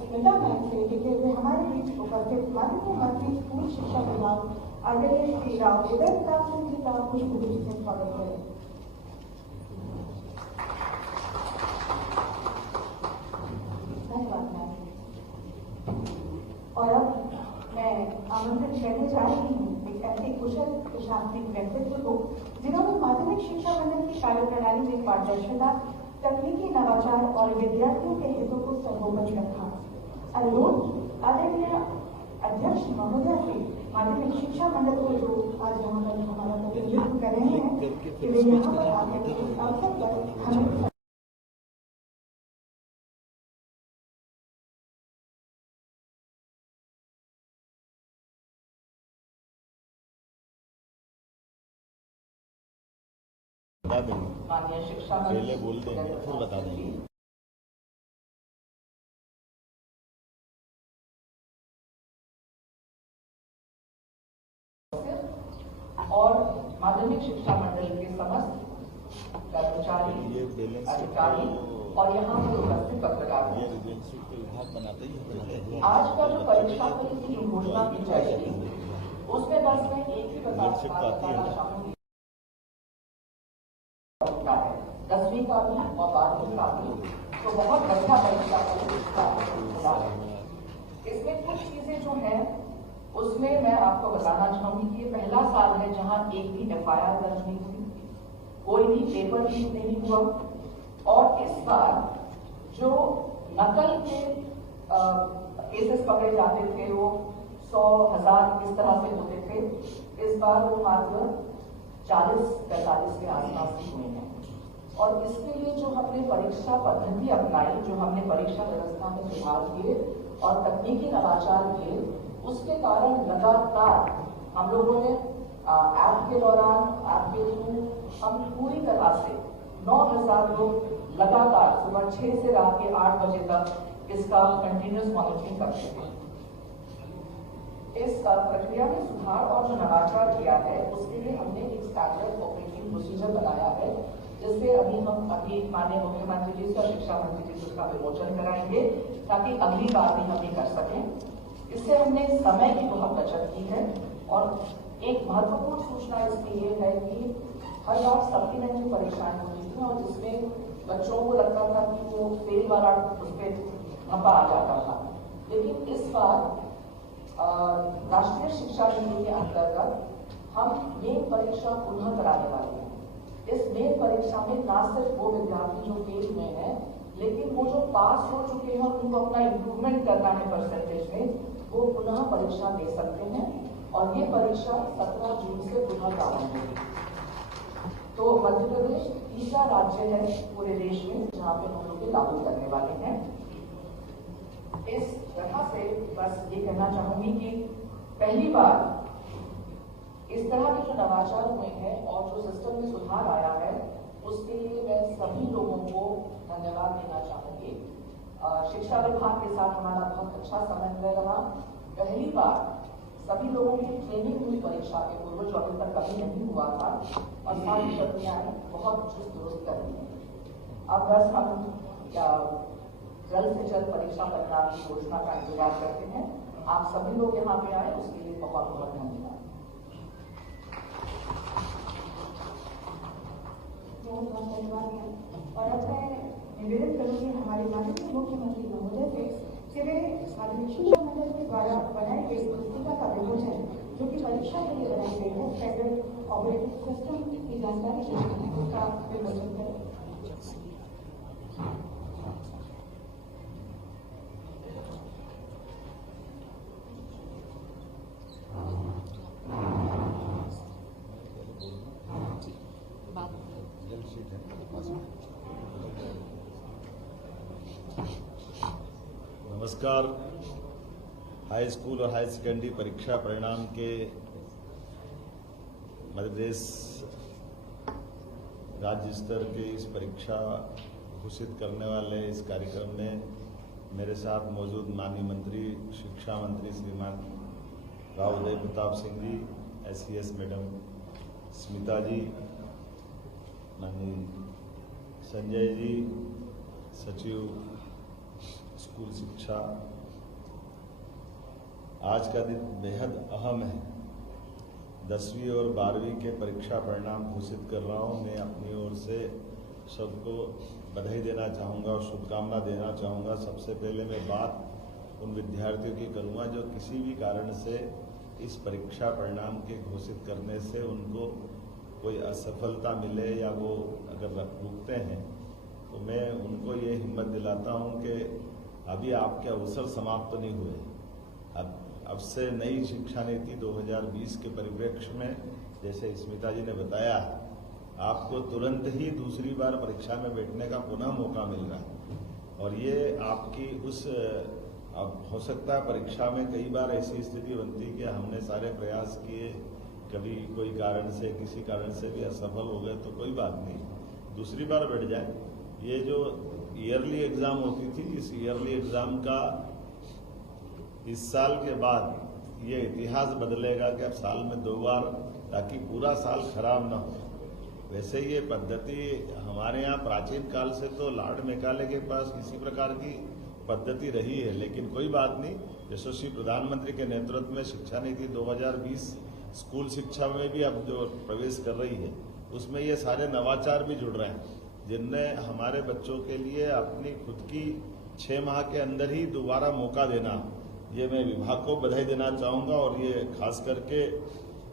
Smita ma'am से लिखे हुए हमारे बीच उपस्थित माननीय मंत्री स्कूल शिक्षा विभाग आदरणीय श्री राव उदय प्रताप सिंह जी का पुष्पगुच्छ से स्वागत करें। धन्यवाद मैम। और अब मैं आमंत्रित करने जा रही हूँ एक ऐसे कुशल प्रशासनिक व्यक्तित्व को जिन्होंने माध्यमिक शिक्षा मंडल की कार्यप्रणाली में पारदर्शिता, तकनीकी नवाचार और विद्यार्थियों के हितों को सर्वोपरि रखा। अनुरोध आदरणीय अध्यक्ष महोदय से माध्यमिक शिक्षा मंडल को जो आज यहाँ पर हमारा प्रतिनिधित्व कर रहे हैं कि वे यहाँ पर आकर इस अवसर पर हमें माननीय शिक्षा पहले बोल देंगे फिर बता देंगे। और माध्यमिक शिक्षा मंडल के समस्त कर्मचारी, अधिकारी और यहाँ पर उपस्थित पत्रकार, आज का जो परीक्षा की जो घोषणा की जाएगी उसमें बस मैं एक ही बताना चाहूंगी। 10वीं का भी और 12वीं का भी तो बहुत अच्छा परीक्षा मिला है। इसमें कुछ चीजें जो हैं उसमें मैं आपको बताना चाहूंगी कि ये पहला साल है जहां एक भी FIR दर्ज नहीं हुई, कोई भी पेपर लीक नहीं हुआ। और इस बार जो नकल के केसेस पकड़े जाते थे वो 100,000 इस तरह से होते थे, इस बार वो मात्र 40-45 के आसपास ही हुए हैं। और इसके लिए जो हमने परीक्षा पद्धति अपनाई, जो हमने परीक्षा व्यवस्था में सुधार किए और तकनीकी नवाचार किए, उसके कारण लगातार हम लोगों ने ऐप के दौरान, ऐप के थ्रू हम पूरी तरह से 9,000 लोग लगातार सुबह 6 से रात के 8 बजे तक इसका कंटिन्यूस मॉनिटरिंग करते थे। इस प्रक्रिया में सुधार और जो नवाचार किया है उसके लिए हमने एक स्टैंडर्ड ऑपरेटिंग प्रोसीजर बनाया है, जिससे अभी माननीय मुख्यमंत्री जी और शिक्षा मंत्री जी उसका विमोचन कराएंगे ताकि अगली बार भी हम ये कर सकें। इससे हमने समय की बहुत बचत की है। और एक महत्वपूर्ण सूचना इसमें ये है कि हर बार सप्लीमेंट्री परीक्षाएं होती थी और जिसमें बच्चों को लगता था कि वो फेल वाला उस पर धब्बा आ जाता था, लेकिन इस बार राष्ट्रीय शिक्षा नीति के अंतर्गत हम मेन परीक्षा पुनः कराने वाले हैं। इस मेन परीक्षा में न सिर्फ वो विद्यार्थी जो फेल हुए हैं, लेकिन वो जो पास हो चुके हैं और उनको अपना इम्प्रूवमेंट करना है परसेंटेज में, वो पुनः परीक्षा दे सकते हैं। और ये परीक्षा 17 जून से पुनः प्रारंभ होगी। तो मध्य प्रदेश तीसरा राज्य है पूरे देश में जहाँ पे हम लोग लागू करने वाले हैं। इस तरह से बस ये कहना चाहूंगी कि पहली बार इस तरह के जो नवाचार हुए हैं और जो सिस्टम में सुधार आया है उसके लिए मैं सभी लोगों को धन्यवाद देना चाहूंगी। शिक्षा विभाग के साथ हमारा बहुत अच्छा समन्वय रहा। पहली बार सभी लोगों की ट्रेनिंग हुई परीक्षा के पूर्व, जो अभी तक कभी नहीं हुआ था, और सारी प्रक्रियाएं बहुत चुस्त दुरुस्त कर दी है। अब बस हम जल्द से जल्द परीक्षा परिणाम की घोषणा का इंतजार करते हैं। आप सभी लोग यहाँ पे आए उसके लिए बहुत बहुत धन्यवाद। बहुत बहुत धन्यवाद है। और अब मैं निवेदन करूंगी हमारे माननीय मुख्यमंत्री महोदय से कि वे माध्यमिक शिक्षा मंडल के द्वारा बनाई गई पुस्तिका का विमोचन, जो कि परीक्षा के लिए बनाई गई है, स्टैंडर्ड ऑपरेटिंग सिस्टम की जानकारी उसका विमोचन करें। नमस्कार। हाई स्कूल और हाई सेकेंडरी परीक्षा परिणाम के मध्य प्रदेश राज्य स्तर के इस परीक्षा घोषित करने वाले इस कार्यक्रम में मेरे साथ मौजूद माननीय मंत्री शिक्षा मंत्री श्रीमान राव उदय प्रताप सिंह जी, SES मैडम स्मिता जी, माननीय संजय जी, सचिव स्कूल शिक्षा, आज का दिन बेहद अहम है। 10वीं और 12वीं के परीक्षा परिणाम घोषित कर रहा हूं। मैं अपनी ओर से सबको बधाई देना चाहूँगा और शुभकामना देना चाहूँगा। सबसे पहले मैं बात उन विद्यार्थियों की करूँगा जो किसी भी कारण से इस परीक्षा परिणाम के घोषित करने से उनको कोई असफलता मिले या वो अगर रुकते हैं, तो मैं उनको ये हिम्मत दिलाता हूँ कि अभी आपके अवसर समाप्त नहीं हुए। अब से नई शिक्षा नीति 2020 के परिप्रेक्ष्य में, जैसे स्मिता जी ने बताया, आपको तुरंत ही दूसरी बार परीक्षा में बैठने का पुनः मौका मिल रहा है। और ये आपकी अब हो सकता है परीक्षा में कई बार ऐसी स्थिति बनती कि हमने सारे प्रयास किए, कभी कोई कारण से किसी कारण से भी असफल हो गए, तो कोई बात नहीं, दूसरी बार बैठ जाए। ये जो ईयरली एग्जाम होती थी, इस ईयरली एग्जाम का इस साल के बाद ये इतिहास बदलेगा कि अब साल में 2 बार, ताकि पूरा साल खराब ना हो। वैसे ये पद्धति हमारे यहाँ प्राचीन काल से तो लॉर्ड मैकाले के पास इसी प्रकार की पद्धति रही है, लेकिन कोई बात नहीं। यशस्वी प्रधानमंत्री के नेतृत्व में शिक्षा नीति 2020 स्कूल शिक्षा में भी अब जो प्रवेश कर रही है, उसमें ये सारे नवाचार भी जुड़ रहे हैं, जिनने हमारे बच्चों के लिए अपनी खुद की 6 माह के अंदर ही दोबारा मौका देना, ये मैं विभाग को बधाई देना चाहूँगा। और ये खास करके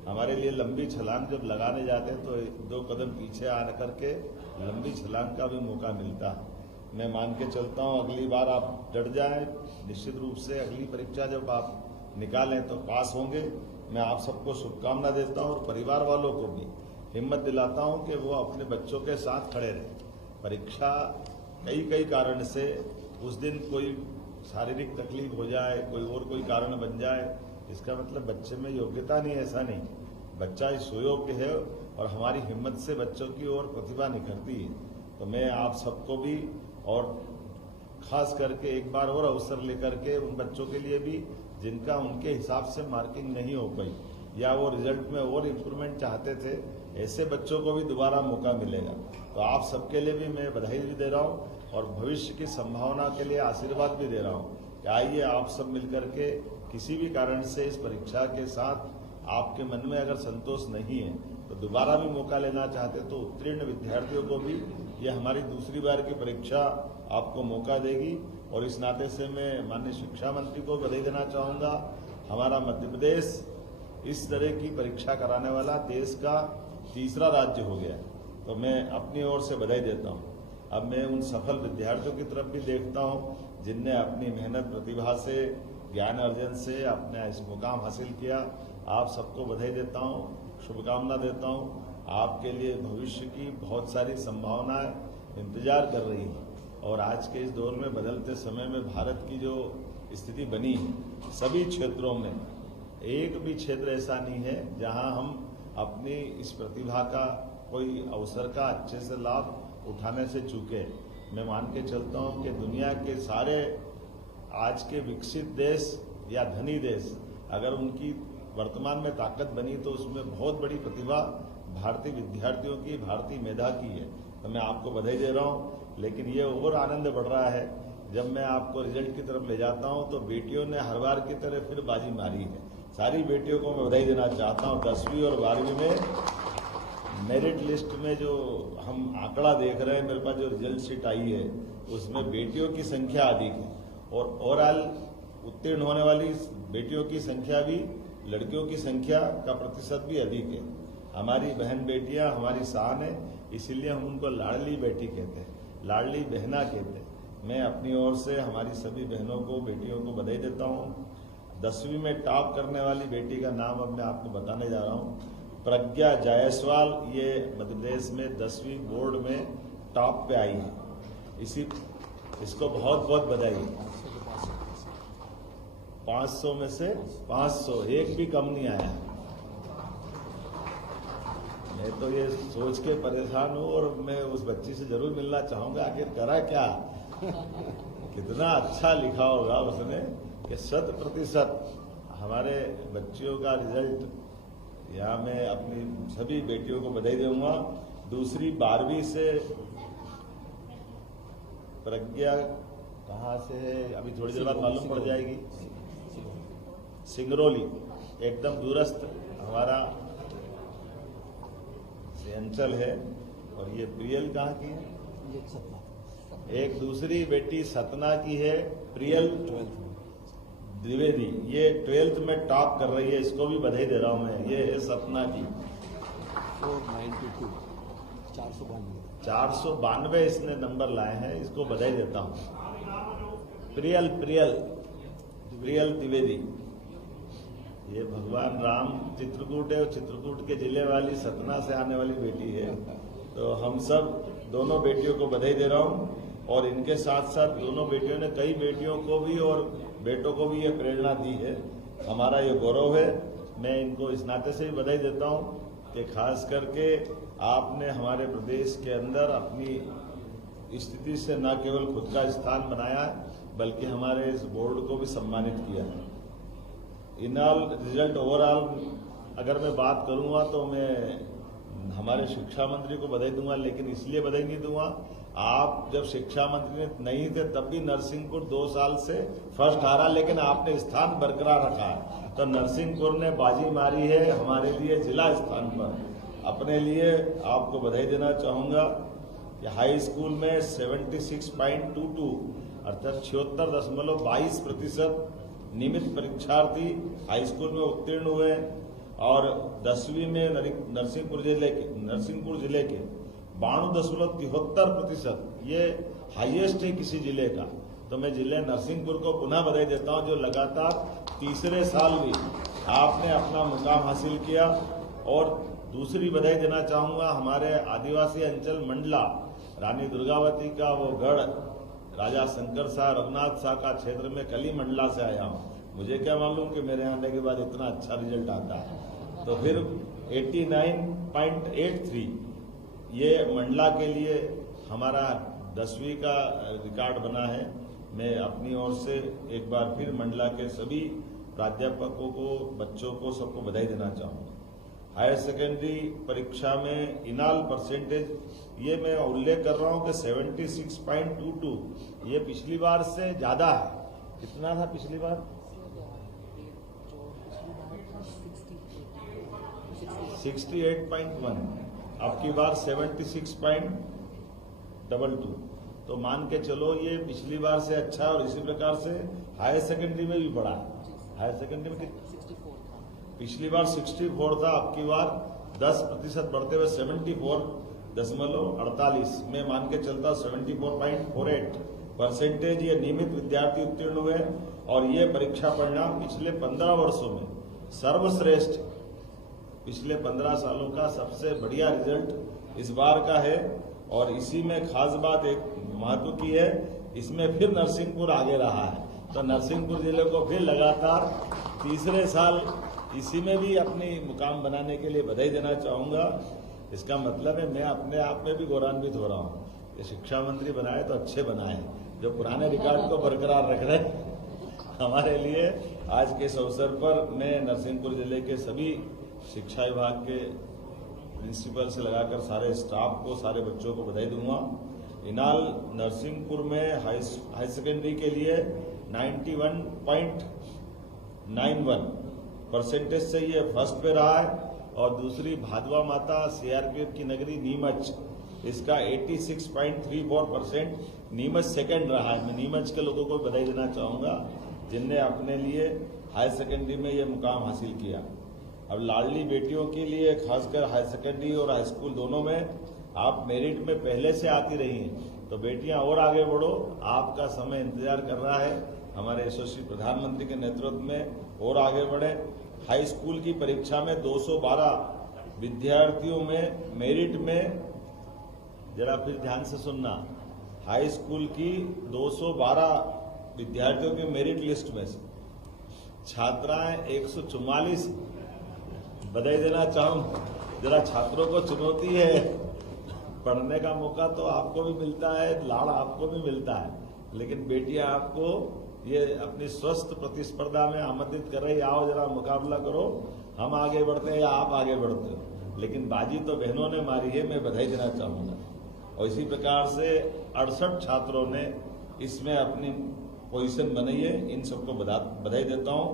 हमारे लिए लंबी छलांग जब लगाने जाते हैं तो 2 कदम पीछे आ करके लंबी छलांग का भी मौका मिलता है। मैं मान के चलता हूँ अगली बार आप डट जाएं, निश्चित रूप से अगली परीक्षा जब आप निकालें तो पास होंगे। मैं आप सबको शुभकामना देता हूँ और परिवार वालों को भी हिम्मत दिलाता हूँ कि वो अपने बच्चों के साथ खड़े रहें। परीक्षा कई कारण से उस दिन कोई शारीरिक तकलीफ हो जाए, कोई कारण बन जाए, इसका मतलब बच्चे में योग्यता नहीं, ऐसा नहीं। बच्चा इस सुयोग्य है और हमारी हिम्मत से बच्चों की ओर प्रतिभा निखरती है। तो मैं आप सबको भी और खास करके एक बार और अवसर लेकर के उन बच्चों के लिए भी जिनका उनके हिसाब से मार्किंग नहीं हो पाई या वो रिजल्ट में और इम्प्रूवमेंट चाहते थे, ऐसे बच्चों को भी दोबारा मौका मिलेगा। तो आप सबके लिए भी मैं बधाई भी दे रहा हूँ और भविष्य की संभावना के लिए आशीर्वाद भी दे रहा हूँ कि आइए आप सब मिलकर के किसी भी कारण से इस परीक्षा के साथ आपके मन में अगर संतोष नहीं है तो दोबारा भी मौका लेना चाहते तो उत्तीर्ण विद्यार्थियों को भी ये हमारी दूसरी बार की परीक्षा आपको मौका देगी। और इस नाते से मैं माननीय शिक्षा मंत्री को बधाई देना चाहूँगा। हमारा मध्य प्रदेश इस तरह की परीक्षा कराने वाला देश का तीसरा राज्य हो गया, तो मैं अपनी ओर से बधाई देता हूँ। अब मैं उन सफल विद्यार्थियों की तरफ भी देखता हूँ जिनने अपनी मेहनत, प्रतिभा से, ज्ञान अर्जन से अपना इस मुकाम हासिल किया। आप सबको बधाई देता हूँ, शुभकामना देता हूँ। आपके लिए भविष्य की बहुत सारी संभावनाएं इंतजार कर रही हैं और आज के इस दौर में बदलते समय में भारत की जो स्थिति बनी है, सभी क्षेत्रों में एक भी क्षेत्र ऐसा नहीं है जहां हम अपनी इस प्रतिभा का, कोई अवसर का अच्छे से लाभ उठाने से चूके। मैं मान के चलता हूं कि दुनिया के सारे आज के विकसित देश या धनी देश अगर उनकी वर्तमान में ताकत बनी तो उसमें बहुत बड़ी प्रतिभा भारतीय विद्यार्थियों की, भारतीय मेधा की है। तो मैं आपको बधाई दे रहा हूं। लेकिन ये और आनंद बढ़ रहा है जब मैं आपको रिजल्ट की तरफ ले जाता हूं तो बेटियों ने हर बार की तरह फिर बाजी मारी है। सारी बेटियों को मैं बधाई देना चाहता हूं। 10वीं और 12वीं में मेरिट लिस्ट में जो हम आंकड़ा देख रहे हैं, मेरे पास जो रिजल्ट शीट आई है उसमें बेटियों की संख्या अधिक है और ओवरऑल उत्तीर्ण होने वाली बेटियों की संख्या भी, लड़कियों की संख्या का प्रतिशत भी अधिक है। हमारी बहन बेटियां हमारी शान है, इसीलिए हम उनको लाडली बेटी कहते हैं, लाडली बहना कहते हैं। मैं अपनी ओर से हमारी सभी बहनों को, बेटियों को बधाई देता हूँ। 10वीं में टॉप करने वाली बेटी का नाम अब मैं आपको बताने जा रहा हूँ, प्रज्ञा जायसवाल। ये मध्य प्रदेश में 10वीं बोर्ड में टॉप पे आई है। इसको बहुत बहुत बधाई। 500 में से 500, एक भी कम नहीं आया। मैं तो ये सोच के परेशान हूँ और मैं उस बच्ची से जरूर मिलना चाहूंगा, आखिर करा क्या, कितना अच्छा लिखा होगा उसने कि 100% हमारे बच्चियों का रिजल्ट। यहाँ मैं अपनी सभी बेटियों को बधाई दूंगा। दूसरी 12वीं से प्रज्ञा कहाँ से है अभी थोड़ी देर बाद मालूम पड़ जाएगी। सिंगरौली एकदम दूरस्थ हमारा अंचल है। और ये प्रियल कहाँ की है? एक दूसरी बेटी सतना की है, प्रियल द्विवेदी, ये 12th में टॉप कर रही है, इसको भी बधाई दे रहा हूं मैं। ये है सतना की 492 इसने नंबर लाए हैं, इसको बधाई देता हूं। प्रियल द्विवेदी, ये भगवान राम चित्रकूट है और चित्रकूट के जिले वाली सतना से आने वाली बेटी है। तो हम सब दोनों बेटियों को बधाई दे रहा हूं। और इनके साथ साथ दोनों बेटियों ने कई बेटियों को भी और बेटों को भी ये प्रेरणा दी है। हमारा ये गौरव है। मैं इनको इस नाते से भी बधाई देता हूं कि खास करके आपने हमारे प्रदेश के अंदर अपनी स्थिति से न केवल खुद का स्थान बनाया है बल्कि हमारे इस बोर्ड को भी सम्मानित किया है। इनाल रिजल्ट ओवरऑल अगर मैं बात करूंगा तो मैं हमारे शिक्षा मंत्री को बधाई दूंगा, लेकिन इसलिए बधाई नहीं दूंगा, आप जब शिक्षा मंत्री नहीं थे तब भी नरसिंहपुर 2 साल से फर्स्ट आ रहा, लेकिन आपने स्थान बरकरार रखा है। तो नरसिंहपुर ने बाजी मारी है हमारे लिए जिला स्थान पर। अपने लिए आपको बधाई देना चाहूंगा कि हाई स्कूल में 76.22 अर्थात 76.22% नियमित परीक्षार्थी हाई स्कूल में उत्तीर्ण हुए और 10वीं में नरसिंहपुर जिले के 92.73%, ये हाईएस्ट है किसी जिले का। तो मैं जिले नरसिंहपुर को पुनः बधाई देता हूं जो लगातार तीसरे साल भी आपने अपना मुकाम हासिल किया। और दूसरी बधाई देना चाहूंगा हमारे आदिवासी अंचल मंडला रानी दुर्गावती का वो गढ़ राजा शंकर शाह रघुनाथ शाह का क्षेत्र में कली मंडला से आया हूं। मुझे क्या मालूम कि मेरे आने के बाद इतना अच्छा रिजल्ट आता है। तो फिर 89.83 ये मंडला के लिए हमारा 10वीं का रिकॉर्ड बना है। मैं अपनी ओर से एक बार फिर मंडला के सभी प्राध्यापकों को, बच्चों को, सबको बधाई देना चाहूंगा। हायर सेकेंडरी परीक्षा में इनाल परसेंटेज ये मैं उल्लेख कर रहा हूं कि 76.22, ये पिछली बार से ज्यादा है। कितना था पिछली बार? 68.1, अब की बार 76.22। तो मान के चलो ये पिछली बार से अच्छा है। और इसी प्रकार से हायर सेकेंडरी में भी बढ़ा है। हायर सेकेंडरी में पिछली बार 64 था, अब की बार 10% बढ़ते हुए 74.48 में मान के चलता 74.48% ये नियमित विद्यार्थी उत्तीर्ण हुए। और ये परीक्षा परिणाम पिछले 15 वर्षों में सर्वश्रेष्ठ, पिछले 15 सालों का सबसे बढ़िया रिजल्ट इस बार का है। और इसी में खास बात एक महत्व की है, इसमें फिर नरसिंहपुर आगे रहा है। तो नरसिंहपुर जिले को फिर लगातार तीसरे साल इसी में भी अपनी मुकाम बनाने के लिए बधाई देना चाहूंगा। इसका मतलब है मैं अपने आप में भी गौरवान्वित हो रहा हूँ कि शिक्षा मंत्री बनाए तो अच्छे बनाए, जो पुराने रिकॉर्ड को बरकरार रख रहे हमारे लिए। आज के इस अवसर पर मैं नरसिंहपुर जिले के सभी शिक्षा विभाग के प्रिंसिपल से लगाकर सारे स्टाफ को, सारे बच्चों को बधाई दूंगा। इनाल नरसिंहपुर में हाई सेकेंडरी के लिए 91.91% से ये फर्स्ट पे रहा है। और दूसरी भादवा माता सीआरपीएफ की नगरी नीमच, इसका 86.34%, नीमच सेकंड रहा है। मैं नीमच के लोगों को बधाई देना चाहूंगा जिनने अपने लिए हायर सेकेंडरी में ये मुकाम हासिल किया। अब लाडली बेटियों के लिए खासकर हायर सेकेंडरी और हाई स्कूल दोनों में आप मेरिट में पहले से आती रही हैं, तो बेटियां और आगे बढ़ो, आपका समय इंतजार कर रहा है। हमारे यशस्वी प्रधानमंत्री के नेतृत्व में और आगे बढ़े। हाई स्कूल की परीक्षा में 212 विद्यार्थियों में मेरिट में, जरा फिर ध्यान से सुनना, हाई स्कूल की 212 विद्यार्थियों के मेरिट लिस्ट में से छात्राएं 144, बधाई देना चाहूं। जरा छात्रों को चुनौती है, पढ़ने का मौका तो आपको भी मिलता है, लाड़ आपको भी मिलता है, लेकिन बेटियां आपको ये अपनी स्वस्थ प्रतिस्पर्धा में आमंत्रित कर रही, आओ जरा मुकाबला करो, हम आगे बढ़ते हैं या आप आगे बढ़ते हो। लेकिन बाजी तो बहनों ने मारी है, मैं बधाई देना चाहूंगा। और इसी प्रकार से 68 छात्रों ने इसमें अपनी पोजीशन बनाई है। इन सबको बधाई देता हूं।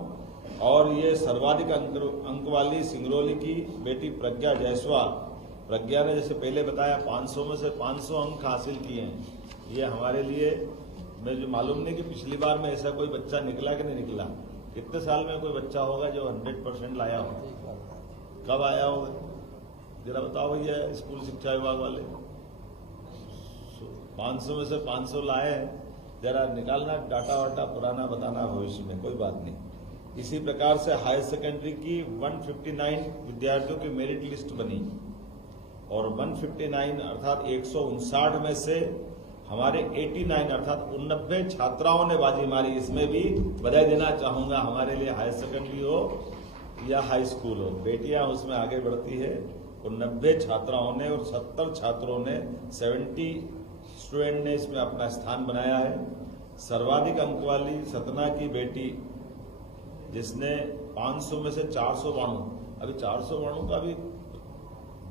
और ये सर्वाधिक अंक वाली सिंगरौली की बेटी प्रज्ञा जायसवाल, प्रज्ञा ने जैसे पहले बताया 500 में से 500 अंक हासिल किए हैं। ये हमारे लिए मुझे मालूम नहीं कि पिछली बार में ऐसा कोई बच्चा निकला कि नहीं निकला। कितने साल में कोई बच्चा होगा जो 100% लाया हो? कब आया होगा जरा बताओ भैया, स्कूल शिक्षा विभाग वाले। 500 में से 500 लाए हैं। जरा निकालना डाटा वाटा पुराना, बताना भविष्य में, कोई बात नहीं। इसी प्रकार से हायर सेकेंडरी की 159 विद्यार्थियों की मेरिट लिस्ट बनी और 159 अर्थात 159 में से हमारे 89 अर्थात 89 छात्राओं ने बाजी मारी। इसमें भी बधाई देना चाहूंगा। हमारे लिए हायर सेकेंडरी हो या हाई स्कूल हो, बेटियां उसमें आगे बढ़ती है। 89 छात्राओं ने और 70 छात्रों ने 70 स्टूडेंट ने इसमें अपना स्थान बनाया है। सर्वाधिक अंक वाली सतना की बेटी जिसने 500 में से 492, अभी 492 का भी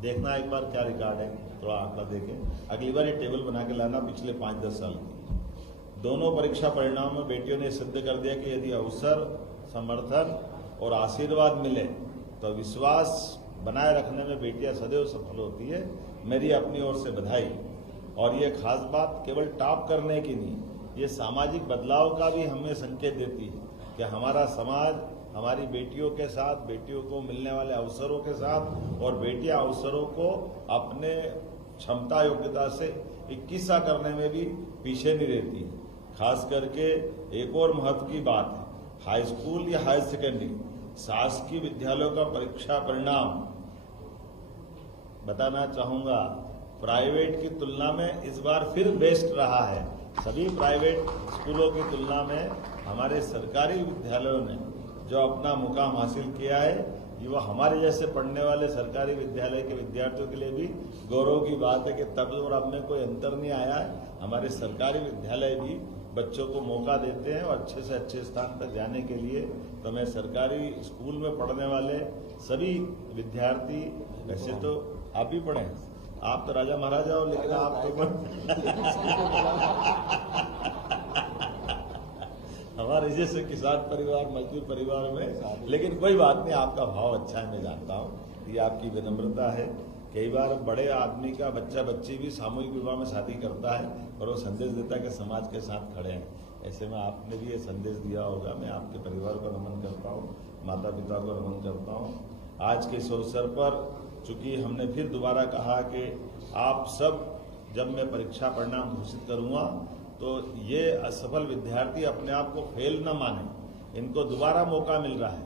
देखना एक बार क्या रिकॉर्ड है, थोड़ा आंकड़ा देखें। अगली बार ये टेबल बना के लाना पिछले 5-10 साल की। दोनों परीक्षा परिणाम में बेटियों ने सिद्ध कर दिया कि यदि अवसर, समर्थन और आशीर्वाद मिले तो विश्वास बनाए रखने में बेटियां सदैव सफल होती है। मेरी अपनी ओर से बधाई। और ये खास बात केवल टॉप करने की नहीं, ये सामाजिक बदलाव का भी हमें संकेत देती है कि हमारा समाज हमारी बेटियों के साथ, बेटियों को मिलने वाले अवसरों के साथ, और बेटियां अवसरों को अपने क्षमता योग्यता से इक्किसा करने में भी पीछे नहीं रहती है। खास करके एक और महत्व की बात है, हाई स्कूल या हायर सेकेंडरी शासकीय विद्यालयों का परीक्षा परिणाम बताना चाहूंगा, प्राइवेट की तुलना में इस बार फिर बेस्ट रहा है। सभी प्राइवेट स्कूलों की तुलना में हमारे सरकारी विद्यालयों ने जो अपना मुकाम हासिल किया है, ये वो हमारे जैसे पढ़ने वाले सरकारी विद्यालय के विद्यार्थियों के लिए भी गौरव की बात है कि तब और अब में कोई अंतर नहीं आया है। हमारे सरकारी विद्यालय भी बच्चों को मौका देते हैं और अच्छे से अच्छे स्थान पर जाने के लिए। तो मैं सरकारी स्कूल में पढ़ने वाले सभी विद्यार्थी, वैसे तो आप भी पढ़े, आप तो राजा महाराजा हो, लेकिन आप तो हमारे जैसे किसान परिवार, मजदूर परिवार में, लेकिन कोई बात नहीं, आपका भाव अच्छा है, मैं जानता हूँ। ये आपकी विनम्रता है। कई बार बड़े आदमी का बच्चा बच्ची भी सामूहिक विवाह में शादी करता है और वो संदेश देता है कि समाज के साथ खड़े हैं। ऐसे में आपने भी ये संदेश दिया होगा। मैं आपके परिवार को नमन करता हूँ, माता पिता को नमन करता हूँ। आज के इस अवसर पर चूंकि हमने फिर दोबारा कहा कि आप सब, जब मैं परीक्षा परिणाम घोषित करूंगा तो ये असफल विद्यार्थी अपने आप को फेल न माने। इनको दोबारा मौका मिल रहा है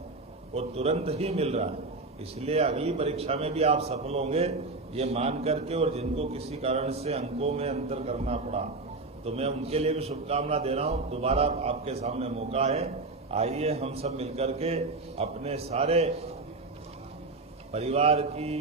और तुरंत ही मिल रहा है, इसलिए अगली परीक्षा में भी आप सफल होंगे ये मान करके। और जिनको किसी कारण से अंकों में अंतर करना पड़ा तो मैं उनके लिए भी शुभकामना दे रहा हूं। दोबारा आपके सामने मौका है, आइए हम सब मिलकर के अपने सारे परिवार की,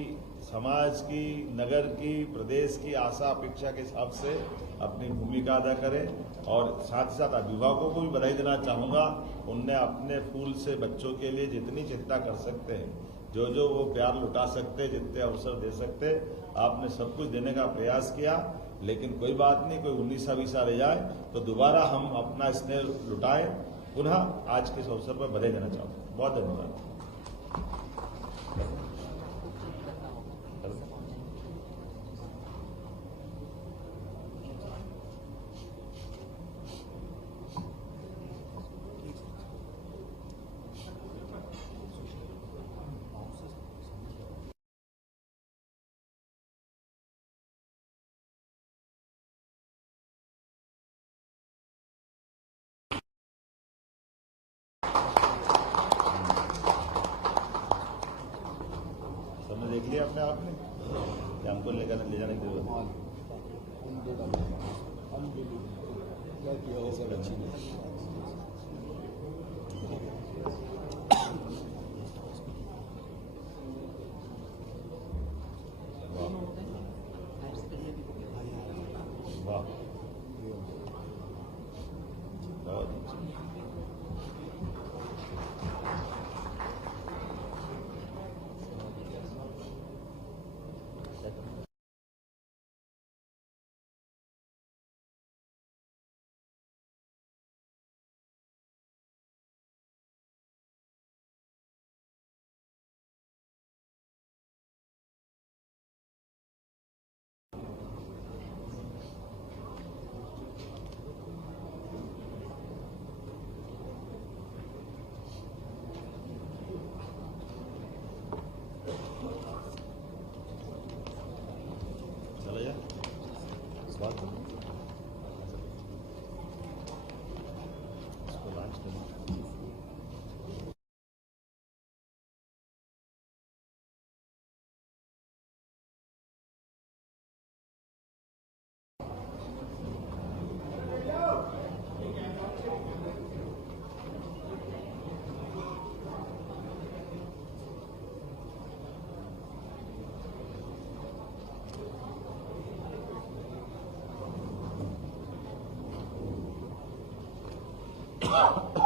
समाज की, नगर की, प्रदेश की आशा अपेक्षा के हिसाब से अपनी भूमिका अदा करें। और साथ ही साथ अभिभावकों को भी बधाई देना चाहूँगा। उनने अपने फूल से बच्चों के लिए जितनी चिंता कर सकते हैं, जो जो वो प्यार लुटा सकते, जितने अवसर दे सकते, आपने सब कुछ देने का प्रयास किया। लेकिन कोई बात नहीं, कोई 19-20 रह जाए तो दोबारा हम अपना स्नेह लुटाएं। पुनः आज के इस अवसर पर बधाई देना चाहूँगा। बहुत धन्यवाद। सबने देख लिया अपने आप में कि हमको ले जाने की जरूरत। वाह। हैं।